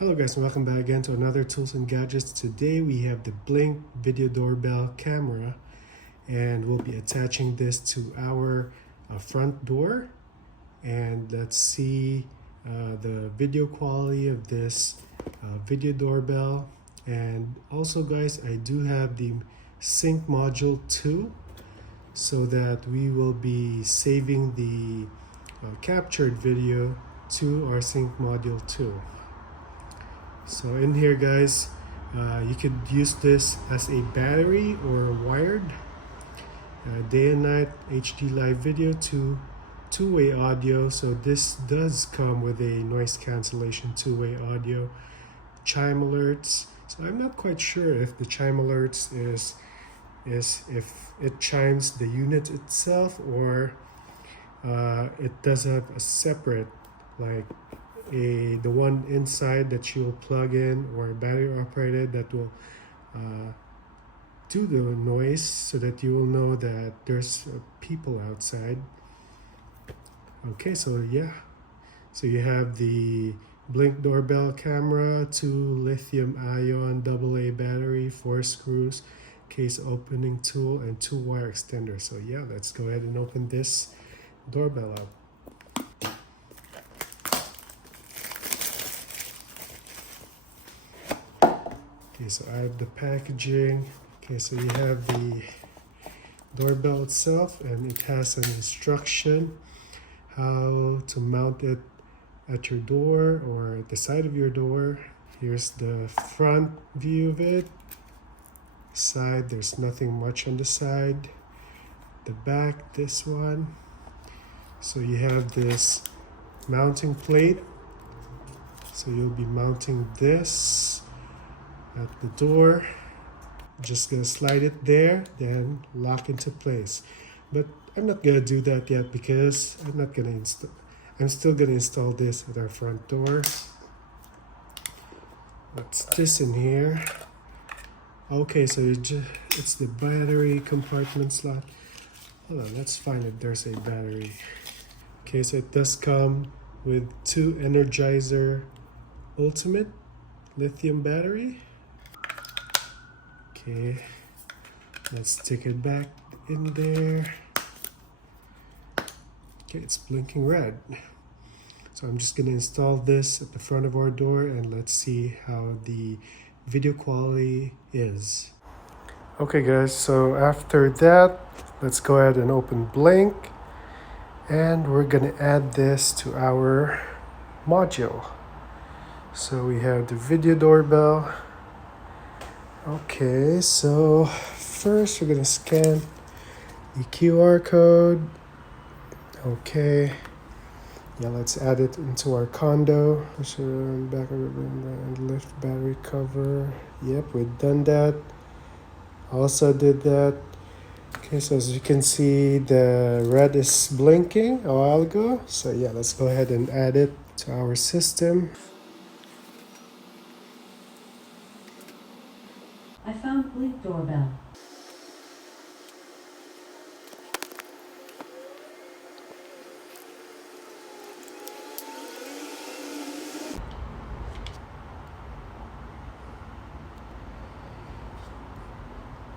Hello guys, and welcome back again to another Tools and Gadgets. Today we have the Blink video doorbell camera, and we'll be attaching this to our front door. And let's see the video quality of this video doorbell. And also guys, I do have the sync module too, so that we will be saving the captured video to our sync module too. So in here guys, you could use this as a battery or wired, day and night HD live video to two-way audio. So this does come with a noise cancellation two-way audio, chime alerts. So I'm not quite sure if the chime alerts is if it chimes the unit itself, or it does have a separate, like the one inside that you'll plug in, or battery operated, that will do the noise so that you will know that there's people outside. Okay, so yeah, so you have the Blink doorbell camera, 2 lithium-ion AA battery, 4 screws, case opening tool, and 2 wire extenders. So yeah, let's go ahead and open this doorbell up. Okay, so I have the packaging. Okay, so you have the doorbell itself, and it has an instruction how to mount it at your door or at the side of your door. Here's the front view of it. Side, there's nothing much on the side. The back, this one. So you have this mounting plate. So you'll be mounting this at the door. Just gonna slide it there, then lock into place. But I'm not gonna do that yet because I'm still gonna install this at our front door. What's this in here? Okay, so it's the battery compartment slot. Hold on, let's find it. There's a battery. Okay, so it does come with 2 Energizer Ultimate lithium battery. Okay, let's stick it back in there. Okay, it's blinking red. So I'm just gonna install this at the front of our door, and let's see how the video quality is. Okay guys, so after that, let's go ahead and open Blink, and we're gonna add this to our module. So we have the video doorbell. Okay, so first we're gonna scan the QR code. Okay, yeah, let's add it into our condo. Back and lift battery cover. Yep, we've done that. Also did that. Okay, so as you can see, the red is blinking a while ago. So yeah, let's go ahead and add it to our system. I found Blink doorbell.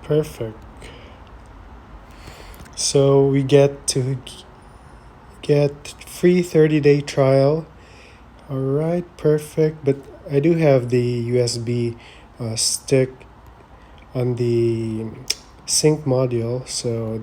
Perfect. So we get free 30-day trial. All right, perfect. But I do have the USB stick on the sync module, so